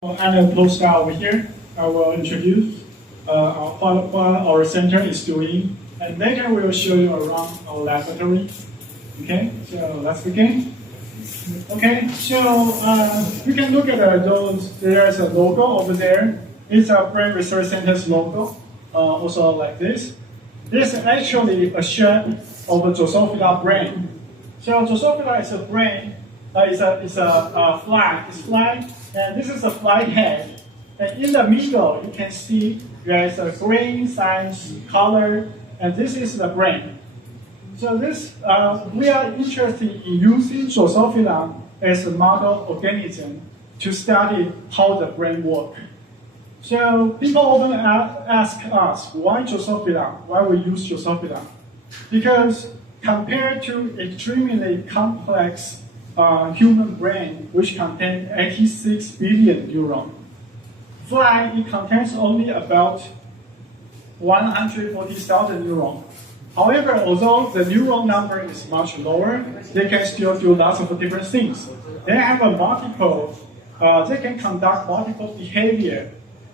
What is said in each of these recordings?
I'm a postdoc over here. I will introduce what our center is doing, and later we will show you around our laboratory. Okay, so let's begin. Okay, so you can look at those. There's a logo over there. It's our Brain Research Center's logo, also like this. This is actually a shape of a Drosophila brain. So Drosophila is a brain. It's a fly. It's fly, and this is a fly head. And in the middle, you can see there is a green size color, and this is the brain. So this we are interested in using Drosophila as a model organism to study how the brain works. So people often ask us why Drosophila, why we use Drosophila, because compared to extremely complex human brain, which contains 86 billion neurons. Fly, it contains only about 140,000 neurons. However, although the neuron number is much lower, they can still do lots of different things. They have a they can conduct multiple behavior.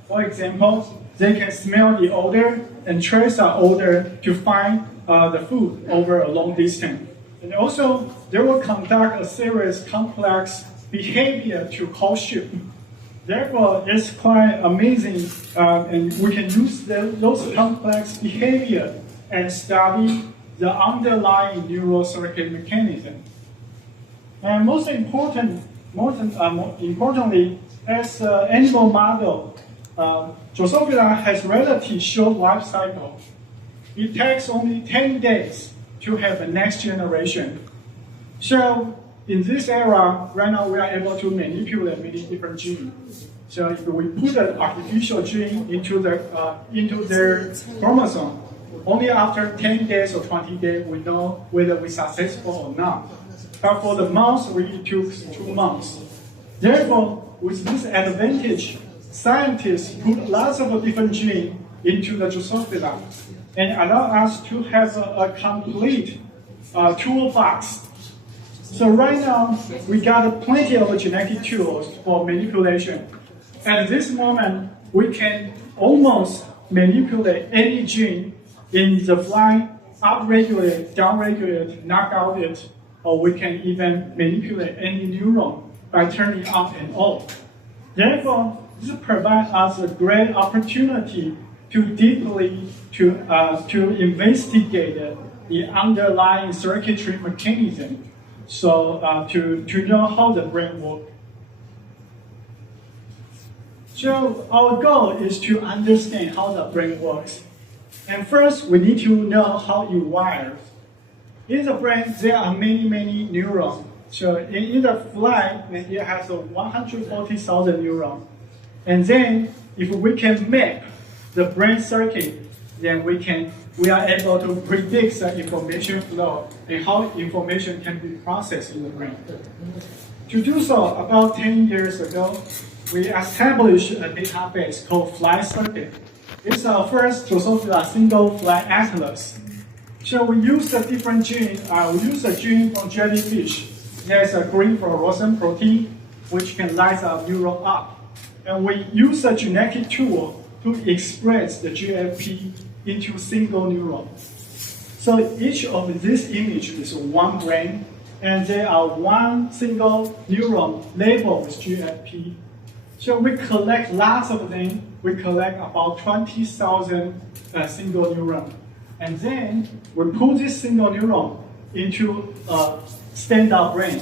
For example, they can smell the odor and trace the odor to find the food over a long distance. And also, they will conduct a series of complex behavior to courtship. Therefore, it's quite amazing, and we can use those complex behavior and study the underlying neural circuit mechanism. And most importantly, as an animal model, Drosophila has relatively short life cycle. It takes only 10 days to have the next generation. So in this era, right now we are able to manipulate many different genes. So if we put an artificial gene into their chromosome, only after 10 days or 20 days we know whether we're successful or not. But for the mouse, it took 2 months. Therefore, with this advantage, scientists put lots of different genes into the Drosophila and allow us to have a complete toolbox. So right now, we got plenty of genetic tools for manipulation. At this moment, we can almost manipulate any gene in the fly, upregulate, downregulate, knock out it, or we can even manipulate any neuron by turning up and off. Therefore, this provides us a great opportunity to deeply to investigate the underlying circuitry mechanism, so to know how the brain works. So our goal is to understand how the brain works. And first, we need to know how it wires. In the brain, there are many neurons. So in the fly, it has 140,000 neurons. And then, if we can map the brain circuit, then we are able to predict the information flow and how information can be processed in the brain. To do so, about 10 years ago, we established a database called Fly Circuit. It's our first Drosophila single fly atlas. So we use a different gene. We use a gene from jellyfish. There's a green fluorescent protein which can light a neuron up. And we use a genetic tool to express the GFP into single neuron. So each of these images is one brain, and there are one single neuron labeled with GFP. So we collect lots of them. We collect about 20,000 single neurons. And then we put this single neuron into a standard brain,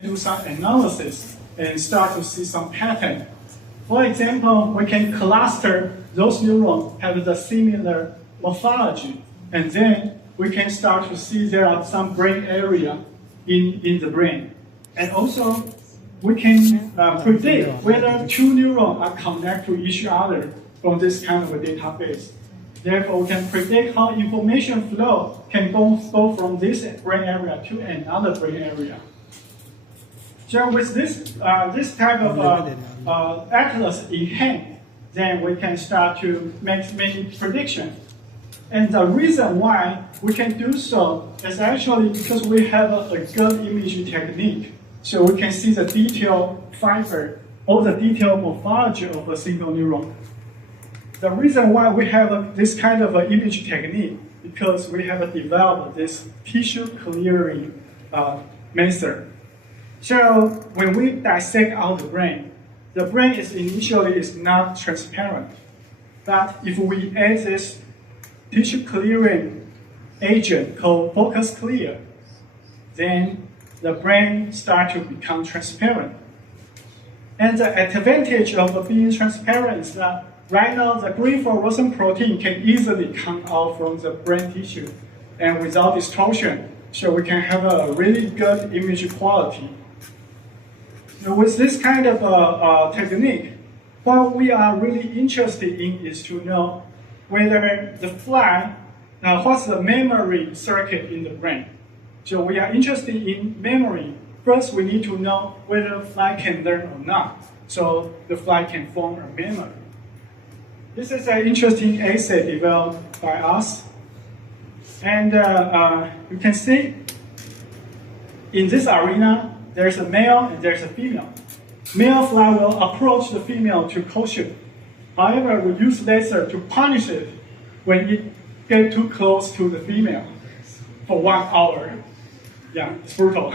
do some analysis, and start to see some pattern. For example, we can cluster those neurons have the similar morphology, and then we can start to see there are some brain area in the brain. And also, we can predict whether two neurons are connected to each other from this kind of a database. Therefore, we can predict how information flow can go from this brain area to another brain area. So with this type of atlas in hand, then we can start to make many predictions. And the reason why we can do so is actually because we have a good imaging technique. So we can see the detailed fiber all the detailed morphology of a single neuron. The reason why we have this kind of image technique because we have developed this tissue clearing method. So when we dissect out the brain is initially not transparent. But if we add this tissue clearing agent called focus clear, then the brain starts to become transparent. And the advantage of being transparent is that right now the green fluorescent protein can easily come out from the brain tissue and without distortion, so we can have a really good image quality. Now, with this kind of technique, what we are really interested in is to know whether the fly, what's the memory circuit in the brain. So we are interested in memory. First, we need to know whether the fly can learn or not, so the fly can form a memory. This is an interesting assay developed by us. And you can see in this arena, there's a male and there's a female. Male fly will approach the female to courtship. However, we use laser to punish it when it gets too close to the female for 1 hour. Yeah, it's brutal.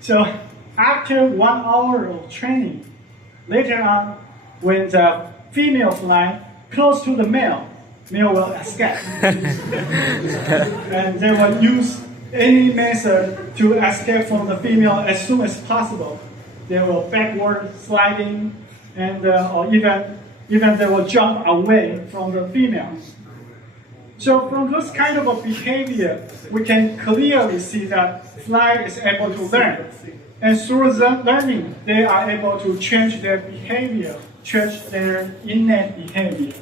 So after 1 hour of training, later on, when the female fly close to the male will escape. And they will use any method to escape from the female as soon as possible. They will backward sliding, and or even they will jump away from the female. So from this kind of a behavior, we can clearly see that fly is able to learn. And through the learning, they are able to change their behavior, change their innate behavior.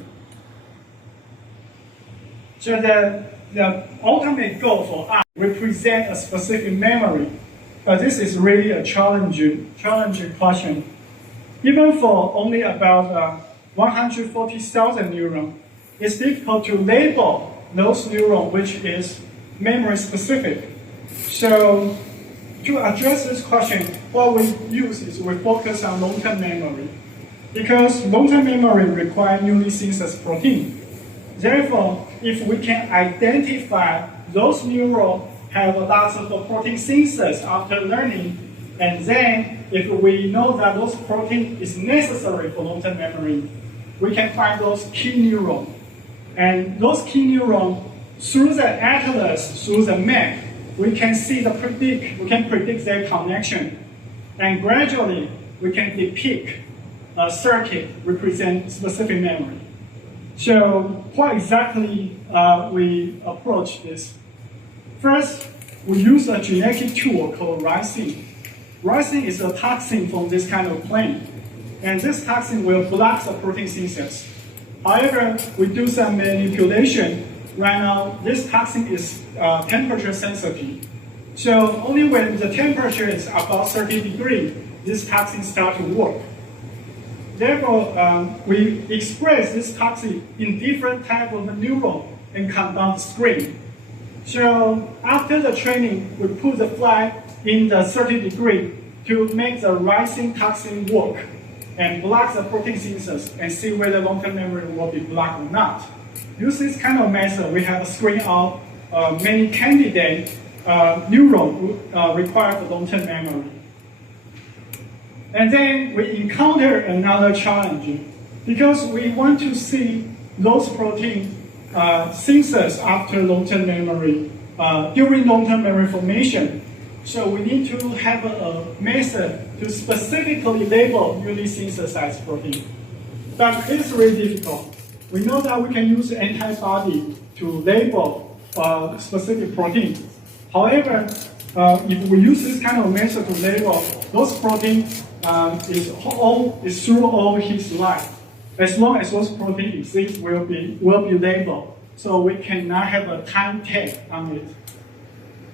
So the ultimate goal for us represent a specific memory. But this is really a challenging question. Even for only about 140,000 neurons, it's difficult to label those neurons which is memory specific. So to address this question, what we use is we focus on long-term memory. Because long-term memory requires newly synthesized protein. Therefore, if we can identify those neurons have lots of protein synthesis after learning, and then if we know that those protein is necessary for long-term memory, we can find those key neurons. And those key neurons, through the atlas, through the map, we can predict their connection. And gradually, we can depict a circuit represent specific memory. So what exactly we approach this? First, we use a genetic tool called ricin. Ricin is a toxin from this kind of plant. And this toxin will block the protein synthesis. However, we do some manipulation. Right now, this toxin is temperature sensitive. So only when the temperature is above 30 degrees, this toxin starts to work. Therefore, we express this toxin in different types of neuron and compound screen. So after the training, we put the fly in the 30 degree to make the ricin toxin work and block the protein synthesis and see whether long-term memory will be blocked or not. Use this kind of method, we have screened out many candidate neurons required for long-term memory. And then we encounter another challenge because we want to see those protein synthesis after long-term memory, during long-term memory formation. So we need to have a method to specifically label newly synthesized protein. But it's really difficult. We know that we can use antibody to label specific protein. However, if we use this kind of method to label those proteins, is through all his life. As long as those proteins exist, will be labeled. So we cannot have a time tag on it.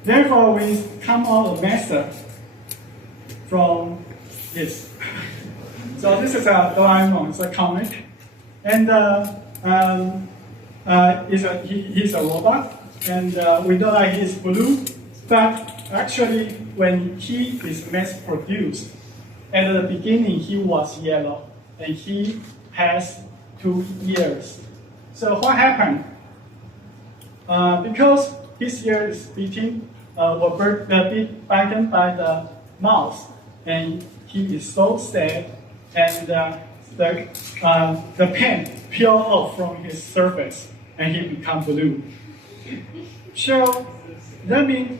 Therefore, we come out a method from this. So this is a Doraemon, it's a comic. And he's a robot, and we know that he's blue, but actually when he is mass produced, At the beginning, he was yellow, and he has 2 ears. So what happened? Because his ear is bitten by the mouse, and he is so sad, and the paint peel off from his surface, and he become blue. So that means,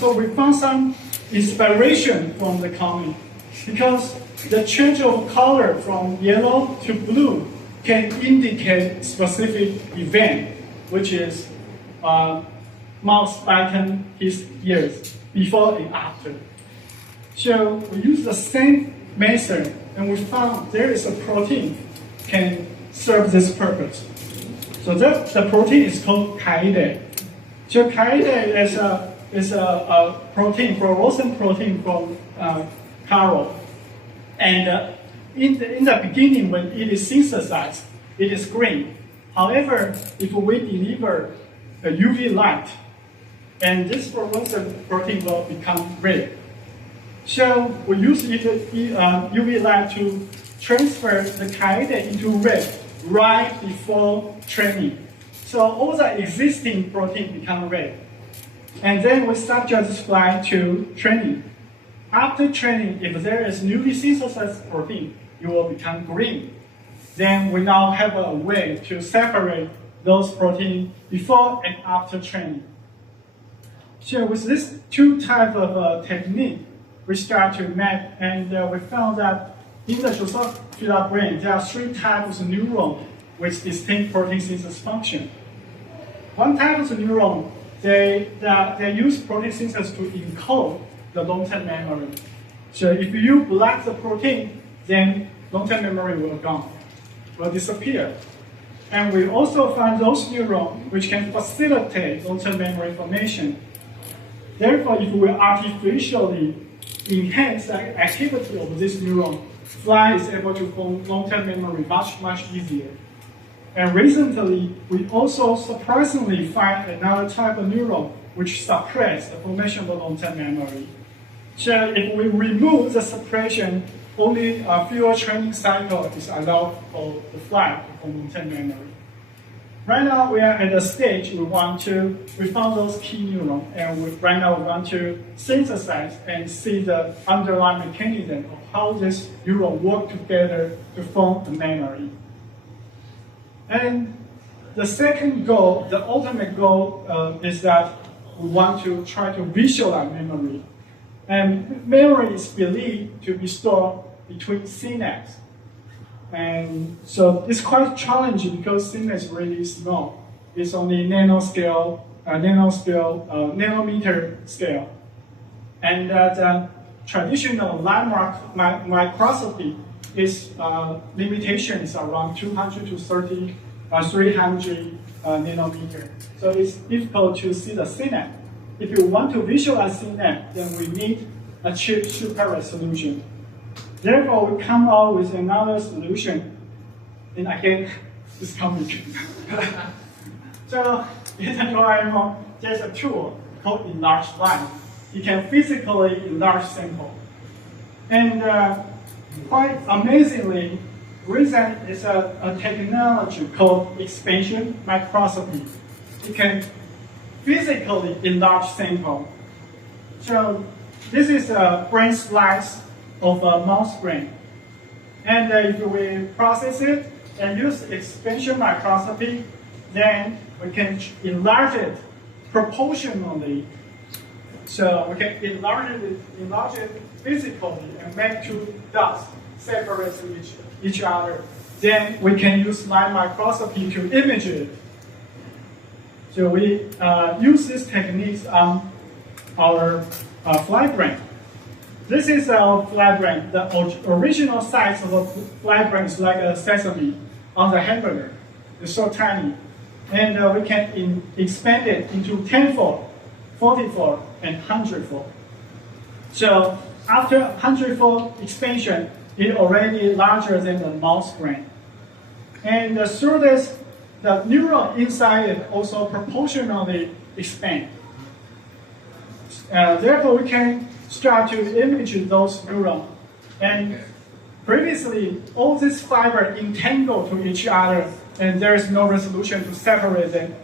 so we found some inspiration from the comic, because the change of color from yellow to blue can indicate specific event, which is mouse biting his ears before and after. So we use the same method, and we found there is a protein can serve this purpose. So the protein is called kaide. So kaide is a protein, fluorescent protein from coral. And in the beginning, when it is synthesized, it is green. However, if we deliver a UV light, and this fluorescent protein will become red. So we use UV light to transfer the kaide into red right before training. So all the existing protein become red. And then we subject this fly to training. After training, if there is newly synthesized protein, it will become green. Then we now have a way to separate those proteins before and after training. So with these two types of technique, we start to map, and we found that in the Drosophila brain, there are 3 types of neurons with distinct protein synthesis function. One type of neuron, they use protein synthesis to encode the long-term memory. So if you block the protein, then long-term memory will disappear. And we also find those neurons which can facilitate long-term memory formation. Therefore, if we artificially enhance the activity of this neuron, fly is able to form long-term memory much easier. And recently, we also surprisingly find another type of neuron which suppress the formation of long-term memory. So if we remove the suppression, only a fewer training cycle is allowed for the fly to form long-term memory. Right now, we are at a stage we found those key neurons, and right now we want to synthesize and see the underlying mechanism of how this neuron work together to form the memory. And the second goal, the ultimate goal, is that we want to try to visualize memory. And memory is believed to be stored between synapses. And so it's quite challenging because synapse is really small. It's only nanometer scale. And the traditional landmark microscopy is limitations around 200 to 300 nanometer. So it's difficult to see the synapse. If you want to visualize synapse, then we need a chip super resolution. Therefore, we come out with another solution. And again, it's complicated. So in the Doraemon, there's a tool called enlarged line. You can physically enlarge sample. And quite amazingly, reason is a technology called expansion microscopy. You can physically enlarge sample. So this is a brain slice of a mouse brain. And if we process it and use expansion microscopy, then we can enlarge it proportionally. So we can enlarge it physically and make 2 dots separate each other. Then we can use light microscopy to image it. So we use these techniques on our fly brain. This is our fly brain. The original size of a fly brain is like a sesame on the hamburger. It's so tiny. And we can expand it into 10-fold, 40-fold, and 100-fold. So after 100-fold expansion, it's already larger than the mouse brain. And through this, the neuron inside it also proportionally expand. Therefore, we can start to image those neurons And previously, all these fibers entangle to each other, and there is no resolution to separate them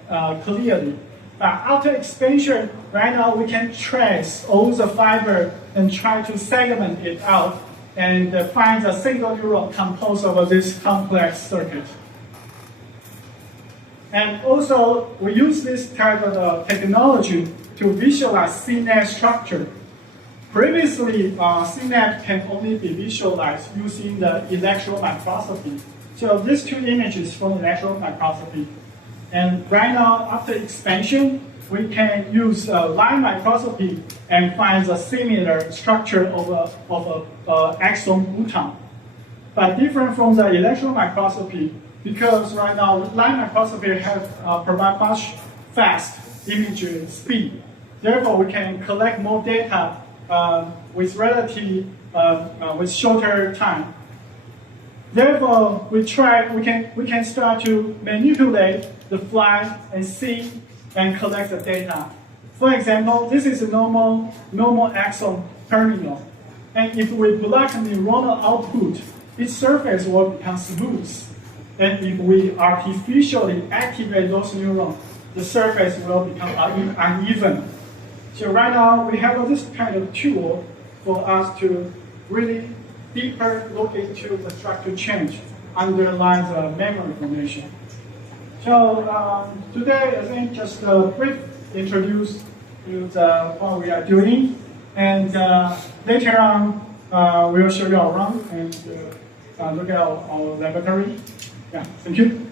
clearly. After expansion, right now we can trace all the fiber and try to segment it out and find a single neuron composed of this complex circuit. And also, we use this type of technology to visualize synapse structure. Previously, synapse can only be visualized using the electron microscopy. So these two images from electron microscopy. And right now, after expansion, we can use light microscopy and find a similar structure of a axon bouton. But different from the electron microscopy, because right now light microscopy provide much fast image speed. Therefore, we can collect more data with with shorter time. Therefore, we can start to manipulate the fly and see and collect the data. For example, this is a normal axon terminal. And if we block the neuronal output, its surface will become smooth. And if we artificially activate those neurons, the surface will become uneven. So right now, we have this kind of tool for us to really deeper look into the structure change underlying the memory formation. So today, I think just a brief introduce to what we are doing, and later on we'll show you around and look at our laboratory. Yeah, thank you.